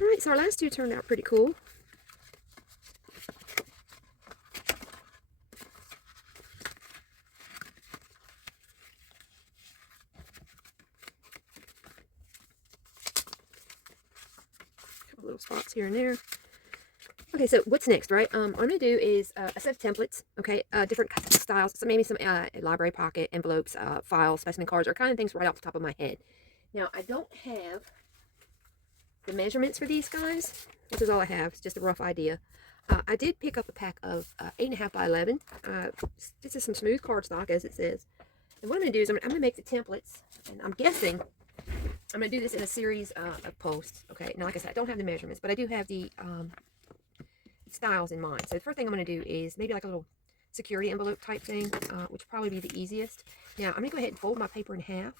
Alright, so our last two turned out pretty cool. Couple little spots here and there. Okay, so what's next, right? What I'm going to do is a set of templates, okay, different styles, so maybe some library pocket, envelopes, files, specimen cards, or kind of things right off the top of my head. Now, I don't have the measurements for these guys. This is all I have. It's just a rough idea. I did pick up a pack of 8.5 by 11. This is some smooth cardstock, as it says. And what I'm going to do is I'm going to make the templates, and I'm guessing I'm going to do this in a series of posts. Okay, now like I said, I don't have the measurements, but I do have the styles in mind. So the first thing I'm going to do is maybe like a little security envelope type thing, which will probably be the easiest. Now, I'm going to go ahead and fold my paper in half.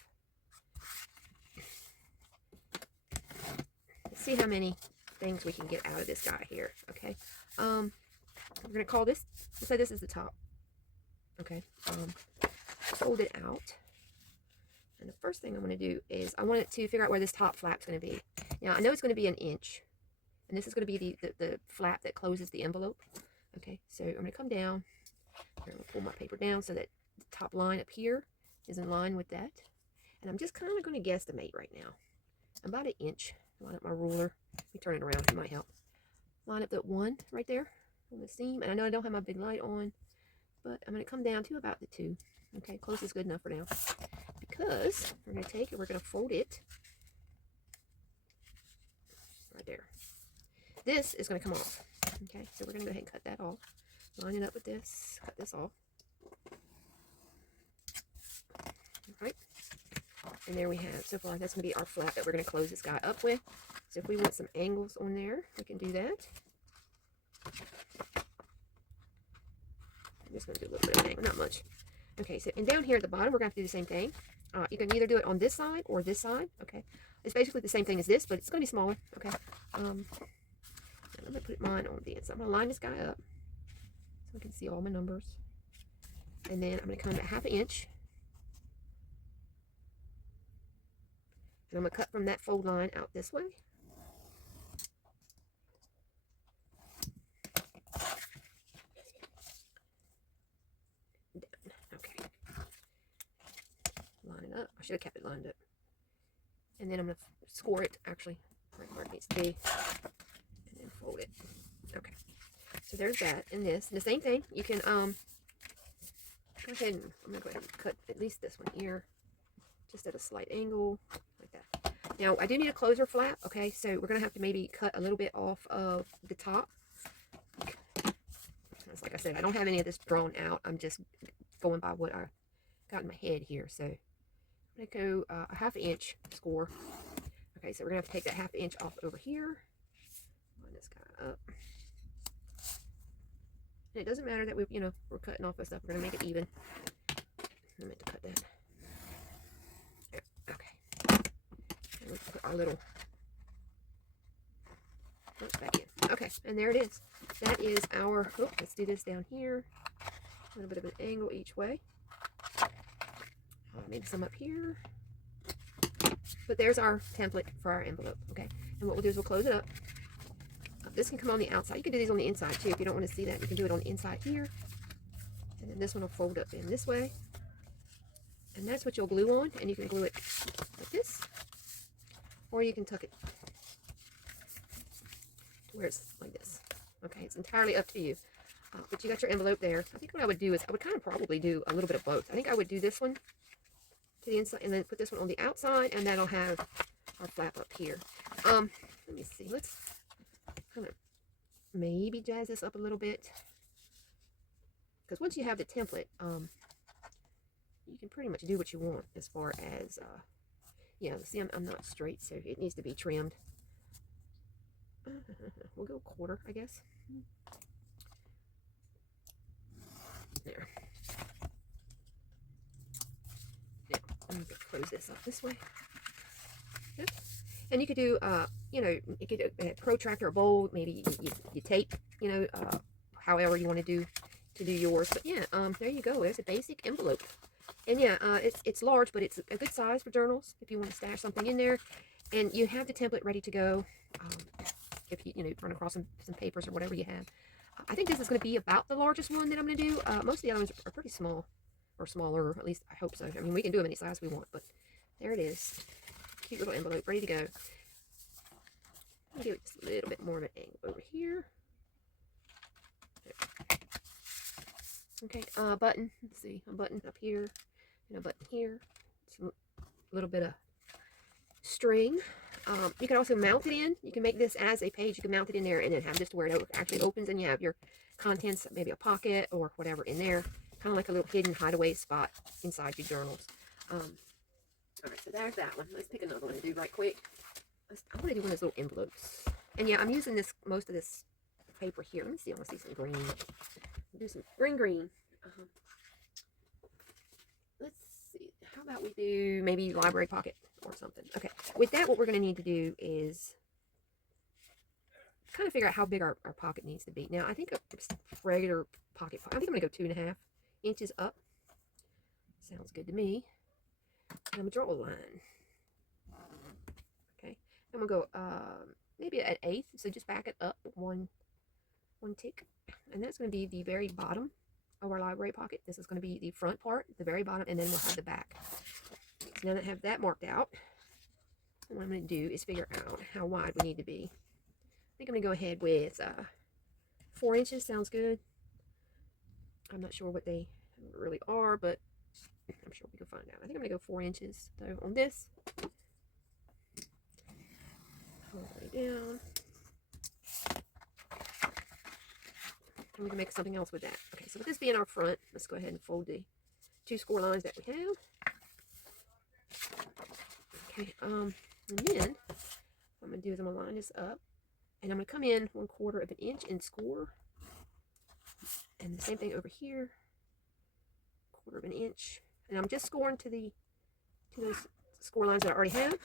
Let's see how many things we can get out of this guy here, okay? We're going to call this, let's say this is the top, okay? Fold it out. And the first thing I'm going to do is I want it to figure out where this top flap's going to be. Now, I know it's going to be 1 inch. And this is going to be the flap that closes the envelope. Okay, so I'm going to come down. I'm going to pull my paper down so that the top line up here is in line with that. And I'm just kind of going to guesstimate right now. About 1 inch. Line up my ruler. Let me turn it around. It might help. Line up that 1 right there on the seam. And I know I don't have my big light on, but I'm going to come down to about the 2. Okay, close is good enough for now. Because we're going to take it, we're going to fold it right there. This is going to come off. Okay, so we're going to go ahead and cut that off. Line it up with this. Cut this off. Alright. And there we have, so far, that's going to be our flap that we're going to close this guy up with. So if we want some angles on there, we can do that. I'm just going to do a little bit of an angle, not much. Okay, so and down here at the bottom, we're going to have to do the same thing. You can either do it on this side or this side. Okay, it's basically the same thing as this, but it's going to be smaller. Okay. I'm going to put mine on the inside. I'm going to line this guy up so I can see all my numbers. And then I'm going to come about 1/2 inch. And I'm going to cut from that fold line out this way. Down. Okay. Line it up. I should have kept it lined up. And then I'm going to score it, actually, right where it needs to be. And then fold it. Okay. So there's that and this. And the same thing, you can go ahead and I'm going to go ahead and cut at least this one here. Just at a slight angle, like that. Now, I do need a closer flap, okay? So we're going to have to maybe cut a little bit off of the top. Like I said, I don't have any of this drawn out. I'm just going by what I got in my head here. So I'm going to go a 1/2 inch score. Okay, so we're going to have to take that 1/2 inch off over here. Line this guy up. And it doesn't matter that we're cutting off this stuff. We're going to make it even. I meant to cut that. Let's put our little back in. Okay, and there it is. That is our, let's do this down here. A little bit of an angle each way. Maybe some up here. But there's our template for our envelope, okay? And what we'll do is we'll close it up. This can come on the outside. You can do these on the inside too. If you don't want to see that, you can do it on the inside here. And then this one will fold up in this way. And that's what you'll glue on. And you can glue it like this. Or you can tuck it to where it's like this. Okay, it's entirely up to you. But you got your envelope there. I think what I would do is I would kind of probably do a little bit of both. I think I would do this one to the inside and then put this one on the outside, and that'll have our flap up here. Let me see. Let's kind of maybe jazz this up a little bit. Because once you have the template, you can pretty much do what you want as far as yeah, see, I'm not straight, so it needs to be trimmed. We'll go 1/4, I guess. There. Now, I'm going to close this up this way. Yep. And you could do, you could do a protractor, a bowl, maybe you tape, however you want to do yours. But yeah, there you go. There's a basic envelope. And yeah, it's large, but it's a good size for journals if you want to stash something in there. And you have the template ready to go. if you run across some papers or whatever you have. I think this is going to be about the largest one that I'm going to do. Most of the other ones are pretty small, or smaller, at least I hope so. I mean, we can do them any size we want, but there it is. Cute little envelope, ready to go. Give it just a little bit more of an angle over here. Okay, button. Let's see, a button up here and a button here. Some little bit of string. You can also mount it in. You can make this as a page. You can mount it in there and then have this to where it actually opens and you have your contents, maybe a pocket or whatever in there. Kind of like a little hidden hideaway spot inside your journals. All right, so there's that one. Let's pick another one to do right quick. I want to do one of those little envelopes. And yeah, I'm using most of this paper here. Let me see. I want to see some green. I'll do some green. Let's see. How about we do maybe library pocket or something? Okay. With that, what we're going to need to do is kind of figure out how big our pocket needs to be. Now, I think a regular pocket, I think I'm going to go 2.5 inches up. Sounds good to me. And I'm going to draw a line. Okay. I'm going to go maybe an 1/8. So just back it up one tick. And that's going to be the very bottom of our library pocket. This is going to be the front part, the very bottom, and then we'll have the back. So now that I have that marked out, what I'm going to do is figure out how wide we need to be. I think I'm going to go ahead with 4 inches. Sounds good. I'm not sure what they really are, but I'm sure we can find out. I think I'm going to go 4 inches, though, on this. All the way down. And we can make something else with that. Okay, so with this being our front, let's go ahead and fold the 2 score lines that we have. Okay, and then what I'm going to do is I'm going to line this up. And I'm going to come in 1/4 of an inch and score. And the same thing over here. 1/4 of an inch. And I'm just scoring to those score lines that I already have.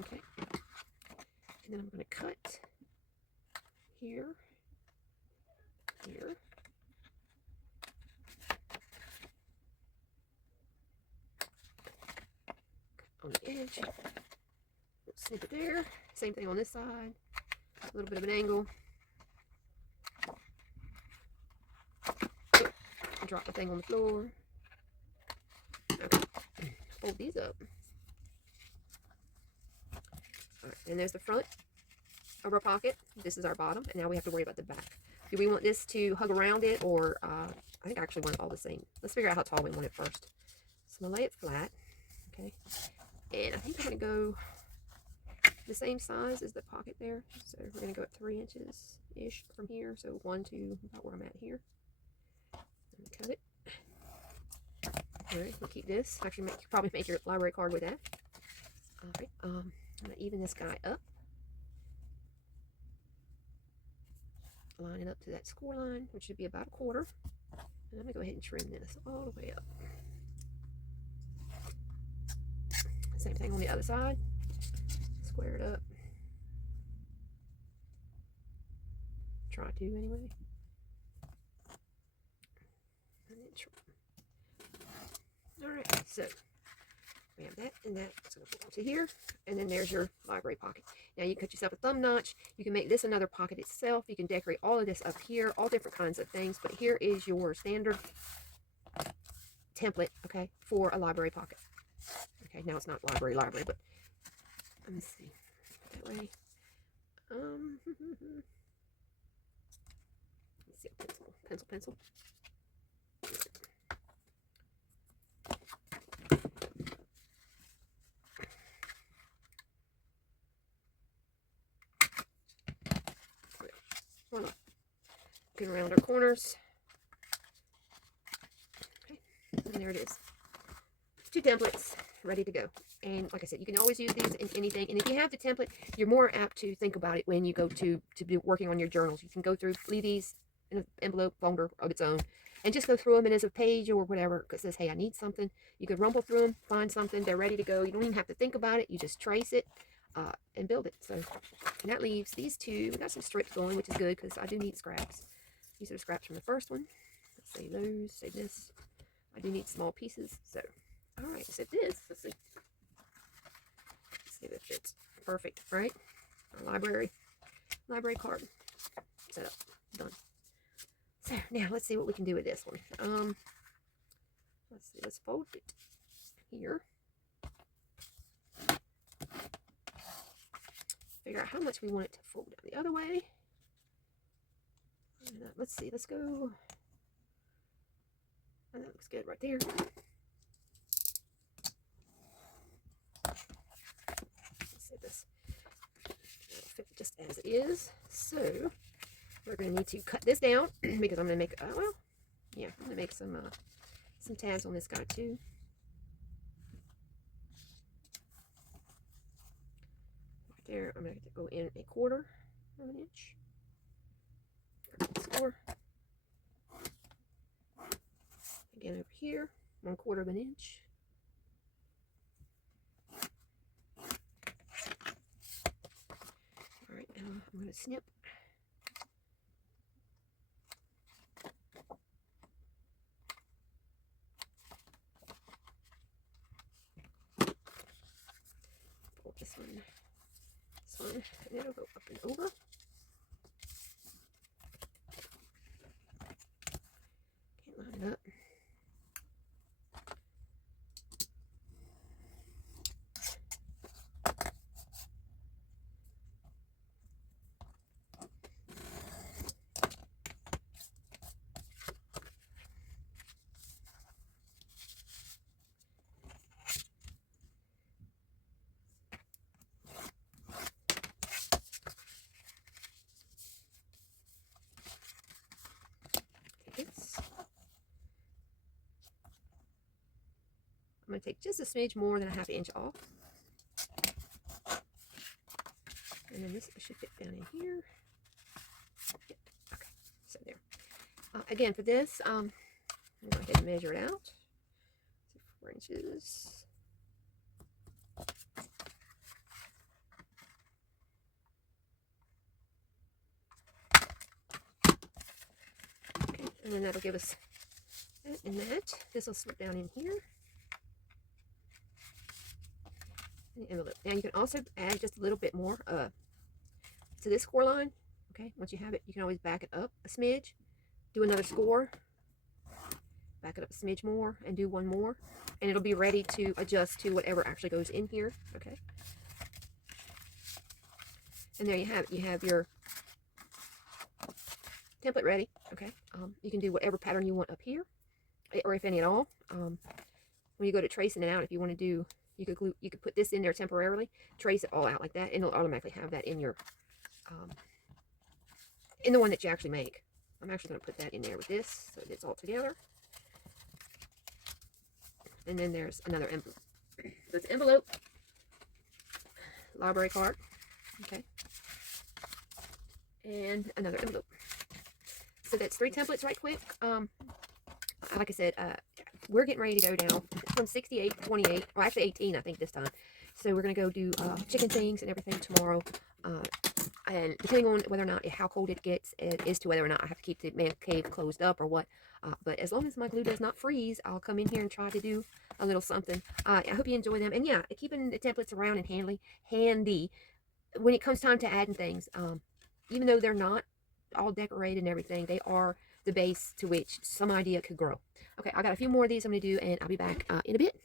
Okay. And then I'm going to cut here. Here. On the edge. Snip it there. Same thing on this side. A little bit of an angle. Drop the thing on the floor. Okay. Fold these up. Alright, and there's the front of our pocket. This is our bottom, and now we have to worry about the back. Do we want this to hug around it, or I think I actually want it all the same. Let's figure out how tall we want it first. So I'm going to lay it flat. Okay. And I think I'm going to go the same size as the pocket there. So we're going to go at 3 inches-ish from here. So 1 to about where I'm at here. And cut it. Alright, we'll keep this. Actually, probably make your library card with that. Alright, I'm going to even this guy up. Line it up to that score line, which should be about 1/4. And I'm going to go ahead and trim this all the way up. Same thing on the other side. Square it up. Try to anyway. And then trim. Alright, so we have that and that. So we'll go to here. And then there's your library pocket. Now you can cut yourself a thumb notch. You can make this another pocket itself. You can decorate all of this up here, all different kinds of things. But here is your standard template, okay, for a library pocket. Okay, now it's not library, but let me see. That way. Let's see, pencil. Looking around our corners. Okay, and there it is. 2 templates ready to go. And like I said, you can always use these in anything. And if you have the template, you're more apt to think about it when you go to be working on your journals. You can go through, leave these in an envelope folder of its own, and just go through them. And as a page or whatever that says, hey, I need something, you could rumble through them, find something, they're ready to go. You don't even have to think about it. You just trace it and build it. So, and that leaves these 2. We got some strips going, which is good because I do need scraps. These are the scraps from the first one. Let's save those, save this. I do need small pieces. So, all right, so this, let's see. Let's see if it fits. Perfect, right? Our library. library card set up, done. So now let's see what we can do with this one. Let's see, let's fold it here. Figure out how much we want it to fold down the other way. And, let's see, let's go. And that looks good right there. Let's see this. It'll fit just as it is. So we're going to need to cut this down because I'm going to make, well, yeah, I'm going to make some tabs on this guy too. Right there, I'm going to go in 1/4 of an inch. Score. Again over here, 1/4 of an inch. All right, and I'm going to snip. Pull this one, and it'll go up and over. Can't line it up. I'm going to take just a smidge more than a 1/2 inch off. And then this should fit down in here. Yep. Okay, so there. Again, for this, I'm going to go ahead and measure it out. 4 inches. Okay, and then that'll give us that and that. This will slip down in here. The envelope. Now you can also add just a little bit more to this score line. Okay, once you have it, you can always back it up a smidge, do another score, back it up a smidge more, and do one more, and it'll be ready to adjust to whatever actually goes in here. Okay, and there you have it. You have your template ready. Okay, you can do whatever pattern you want up here, or if any at all. When you go to tracing it out, if you want to do, you could put this in there temporarily, trace it all out like that, and it'll automatically have that in your in the one that you actually make. I'm actually going to put that in there with this so it's all together. And then there's another envelope. So it's envelope, library card, okay, and another envelope. So that's 3 templates right quick. Like I said, we're getting ready to go down from 68 to 28, well actually 18 I think this time. So we're going to go do chicken things and everything tomorrow. And depending on whether or not, how cold it gets, as to whether or not I have to keep the man cave closed up or what. But as long as my glue does not freeze, I'll come in here and try to do a little something. I hope you enjoy them. And yeah, keeping the templates around and handy when it comes time to adding things. Even though they're not all decorated and everything, they are the base to which some idea could grow. Okay, I got a few more of these I'm going to do, and I'll be back in a bit.